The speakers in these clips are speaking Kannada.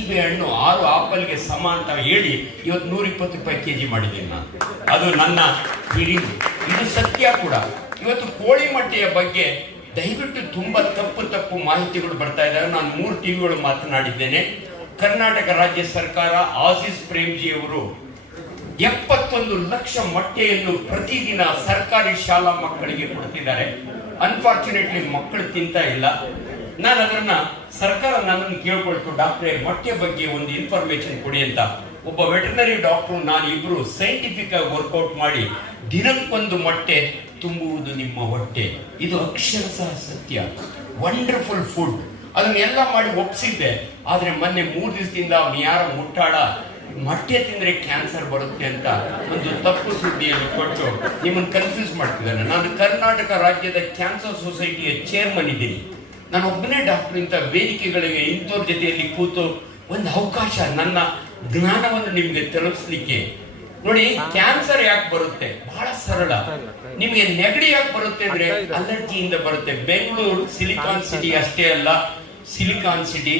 ಸೀಬೆ ಹಣ್ಣು 6 ಆಪಲ್ಗೆ ಸಮ ಅಂತ ಹೇಳಿ ಇವತ್ತು 120 ರೂಪಾಯಿ ಕೆಜಿ ಮಾಡಿದ್ದೀನಿ ನಾನು. ಅದು ನನ್ನ ಹಿರಿದು, ಇದು ಸತ್ಯ ಕೂಡ. ಇವತ್ತು ಕೋಳಿ ಮೊಟ್ಟೆಯ ಬಗ್ಗೆ ದಯವಿಟ್ಟು ತುಂಬಾ ತಪ್ಪು ಮಾಹಿತಿಗಳು ಬರ್ತಾ ಇದ್ದಾವೆ. ನಾನು 3 ಟಿವಿಗಳು ಮಾತನಾಡಿದ್ದೇನೆ. ಕರ್ನಾಟಕ ರಾಜ್ಯ ಸರ್ಕಾರ ಆಸಿಸ್ ಪ್ರೇಮ್ಜಿ ಅವರು 71 ಲಕ್ಷ ಮೊಟ್ಟೆಯನ್ನು ಪ್ರತಿದಿನ ಸರ್ಕಾರಿ ಶಾಲಾ ಮಕ್ಕಳಿಗೆ ಕೊಡ್ತಿದ್ದಾರೆ. ಅನ್ಫಾರ್ಚುನೇಟ್ಲಿ ಮಕ್ಕಳು ತಿಂತಾ ಇಲ್ಲ. ನಾನು ಅದನ್ನ ಸರ್ಕಾರ ನನ್ನನ್ನು ಕೇಳ್ಕೊಳ್ತು, ಡಾಕ್ಟ್ರೇ ಮೊಟ್ಟೆ ಬಗ್ಗೆ ಒಂದು ಇನ್ಫಾರ್ಮೇಶನ್ ಕೊಡಿ ಅಂತ. ಒಬ್ಬ ವೆಟರ್ನರಿ ಡಾಕ್ಟ್ರು ನಾನು ಇಬ್ರು ಸೈಂಟಿಫಿಕ್ ಆಗಿ ವರ್ಕೌಟ್ ಮಾಡಿ ದಿನಕ್ಕೊಂದು ಮೊಟ್ಟೆ ತುಂಬುವುದು ನಿಮ್ಮ ಹೊಟ್ಟೆ, ಇದು ಅಕ್ಷರಶಃ ಸತ್ಯ. Wonderful food. ಅದನ್ನೆಲ್ಲ ಮಾಡಿ ಒಪ್ಪಿಸಿದ್ದೆ. ಆದ್ರೆ ಮೊನ್ನೆ 3 ದಿವಸದಿಂದ ಅವನು ಯಾರ ಮುಟ್ಟಾಳ ಮೊಟ್ಟೆ ತಿಂದ್ರೆ ಕ್ಯಾನ್ಸರ್ ಬರುತ್ತೆ ಅಂತ ಒಂದು ತಪ್ಪು ಸುದ್ದಿಯನ್ನು ಕೊಟ್ಟು ನಿಮ್ಮನ್ನು ಕನ್ಫ್ಯೂಸ್ ಮಾಡ್ತಿದ್ದಾನೆ. ನಾನು ಕರ್ನಾಟಕ ರಾಜ್ಯದ ಕ್ಯಾನ್ಸರ್ ಸೊಸೈಟಿಯ ಚೇರ್ಮನ್ ಇದ್ದೀನಿ. ನಾನು ಒಬ್ಬನೇ ಡಾಕ್ಟರ್. ಇಂಥ ವೇದಿಕೆಗಳಿಗೆ ಇಂಥವ್ರ ಜೊತೆಯಲ್ಲಿ ಕೂತು ಒಂದು ಅವಕಾಶ, ನನ್ನ ಜ್ಞಾನವನ್ನು ನಿಮ್ಗೆ ತಲುಪಿಸ್ಲಿಕ್ಕೆ. ನೋಡಿ, ಕ್ಯಾನ್ಸರ್ ಯಾಕೆ ಬರುತ್ತೆ? ಬಹಳ ಸರಳ. ನಿಮಗೆ ನೆಗಡಿ ಯಾಕೆ ಬರುತ್ತೆ ಅಂದ್ರೆ ಅಲರ್ಜಿಯಿಂದ ಬರುತ್ತೆ. ಬೆಂಗಳೂರು ಸಿಲಿಕಾನ್ ಸಿಟಿ ಅಷ್ಟೇ ಅಲ್ಲ, ಸಿಲಿಕಾನ್ ಸಿಟಿ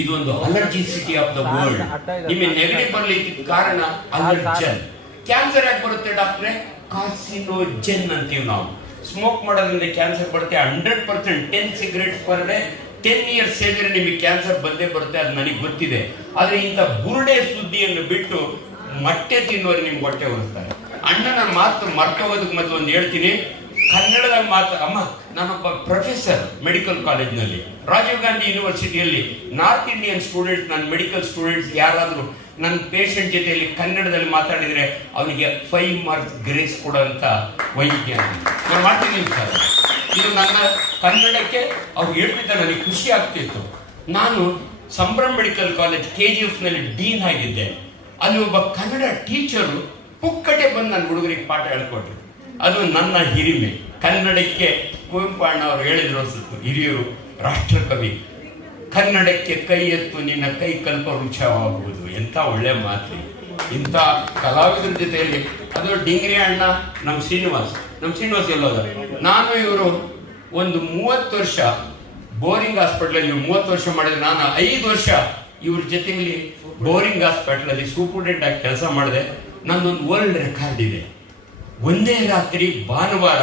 ಇದೊಂದು allergy city of the world. ನಿಮಗೆ ನೆಗಡಿ ಬರ್ಲಿಕ್ಕೆ ಕಾರಣ ಅಲರ್ಜನ್. ಕ್ಯಾನ್ಸರ್ ಯಾಕೆ ಬರುತ್ತೆ ಡಾಕ್ಟ್ರೆ? ಕಾರ್ಸಿನೋಜನ್ ಅಂತೀವಿ ನಾವು. ಸ್ಮೋಕ್ ಮಾಡೋದ್ರಿಂದ ಕ್ಯಾನ್ಸರ್ ಬರುತ್ತೆ. 100%. 10 ಸಿಗರೇಟ್ಸ್ ಪರ್ ಡೇ 10 ಇಯರ್ಸ್ ಸೇರಿದ್ರೆ ನಿಮಗೆ ಕ್ಯಾನ್ಸರ್ ಬಂದೇ ಬರುತ್ತೆ. ಅದು ನನಗೆ ಗೊತ್ತಿದೆ. ಆದ್ರೆ ಇಂಥ ಬುರುಡೆ ಸುದ್ದಿಯನ್ನು ಬಿಟ್ಟು ಮೊಟ್ಟೆ ತಿನ್ನೋರು ನಿಮ್ಗೆ ಹೊಟ್ಟೆ ಹೊರಿಸ್ತಾರೆ. ಅಣ್ಣನ ಮಾತು ಮರ್ತೋಗೋದಕ್ಕೆ ಮೊದಲು ಒಂದು ಹೇಳ್ತೀನಿ. ಕನ್ನಡದ ಮಾತು ಅಮ್ಮ, ನಾನೊಬ್ಬ ಪ್ರೊಫೆಸರ್ ಮೆಡಿಕಲ್ ಕಾಲೇಜ್ನಲ್ಲಿ, ರಾಜೀವ್ ಗಾಂಧಿ ಯೂನಿವರ್ಸಿಟಿಯಲ್ಲಿ. ನಾರ್ತ್ ಇಂಡಿಯನ್ ಸ್ಟೂಡೆಂಟ್ಸ್, ನನ್ನ ಮೆಡಿಕಲ್ ಸ್ಟೂಡೆಂಟ್ಸ್ ಯಾರಾದರೂ ನನ್ನ ಪೇಷಂಟ್ ಜೊತೆಯಲ್ಲಿ ಕನ್ನಡದಲ್ಲಿ ಮಾತಾಡಿದರೆ ಅವನಿಗೆ 5 ಮಾರ್ಕ್ಸ್ ಗ್ರೇಸ್ ಕೊಡೋಂಥ ವೈದ್ಯ ನಾನು ಮಾಡ್ತೀನಿ ಸರ್. ಇದು ನನ್ನ ಕನ್ನಡಕ್ಕೆ ಅವ್ರು ಹೇಳ್ತಿದ್ದ ನನಗೆ ಖುಷಿ ಆಗ್ತಿತ್ತು. ನಾನು ಸಂಭ್ರಮ್ ಮೆಡಿಕಲ್ ಕಾಲೇಜ್ KGF ನಲ್ಲಿ ಡೀನ್ ಆಗಿದ್ದೆ. ಅಲ್ಲಿ ಒಬ್ಬ ಕನ್ನಡ ಟೀಚರು ಪುಕ್ಕಟೆ ಬಂದು ನನ್ನ ಹುಡುಗರಿಗೆ ಪಾಠ ಹೇಳ್ಕೊಟ್ರು. ಅದು ನನ್ನ ಹಿರಿಮೆ. ಕನ್ನಡಕ್ಕೆ ಕುವೆಂಪು ಅಣ್ಣ ಅವರು ಹೇಳಿದ್ರು, ಹಿರಿಯರು, ರಾಷ್ಟ್ರಕವಿ, ಕನ್ನಡಕ್ಕೆ ಕೈ ಎತ್ತು ನಿನ್ನ ಕೈ ಕಲ್ಪ ವೃಕ್ಷವಾಗುವುದು. ಎಂಥ ಒಳ್ಳೆ ಮಾತು. ಇಂಥ ಕಲಾವಿದರ ಜೊತೆಯಲ್ಲಿ ಅದು ಡಿಂಗ್ರಿ ಅಣ್ಣ, ನಮ್ಮ ಶ್ರೀನಿವಾಸ್ ಎಲ್ಲೋದ. ನಾನು ಇವರು ಒಂದು 30 ವರ್ಷ ಬೋರಿಂಗ್ ಹಾಸ್ಪಿಟಲ್ 30 ವರ್ಷ ಮಾಡಿದ್ರೆ, ನಾನು 5 ವರ್ಷ ಇವ್ರ ಜೊತೆಯಲ್ಲಿ ಬೋರಿಂಗ್ ಹಾಸ್ಪಿಟಲ್ ಅಲ್ಲಿ ಸೂಪರ್ಡೆಂಟ್ ಆಗಿ ಕೆಲಸ ಮಾಡಿದೆ. ನನ್ನೊಂದು ವರ್ಲ್ಡ್ ರೆಕಾರ್ಡ್ ಇದೆ. ಒಂದೇ ರಾತ್ರಿ ಭಾನುವಾರ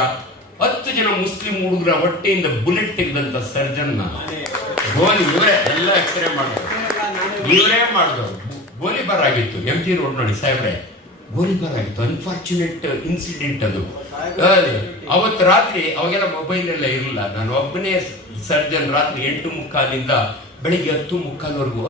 10 ಜನ ಮುಸ್ಲಿಂ ಹುಡುಗರ ಹೊಟ್ಟೆಯಿಂದ ಬುಲೆಟ್ ತೆಗೆದಂತ ಸರ್ಜನ್ ಇವರೇ ಎಲ್ಲ ಎಕ್ಸ್ರೇ ಮಾಡಿದ್ರು. ಇವರೇ ಮಾಡಿದ್ರು. ಗೋಲಿಬಾರ್ ಆಗಿತ್ತು MG ರೋಡ್ ನೋಡಿ ಸಾಹೇಬ್ರೆ, ಗೋಲಿಬಾರ್ ಆಗಿತ್ತು. ಅನ್ಫಾರ್ಚುನೇಟ್ ಇನ್ಸಿಡೆಂಟ್ ಅದು. ಅವತ್ತು ರಾತ್ರಿ ಅವಾಗೆಲ್ಲ ಮೊಬೈಲ್ ಎಲ್ಲ ಇರಲಿಲ್ಲ. ನಾನು ಒಬ್ಬನೇ ಸರ್ಜನ್. ರಾತ್ರಿ 8:15 ಬೆಳಿಗ್ಗೆ 10:15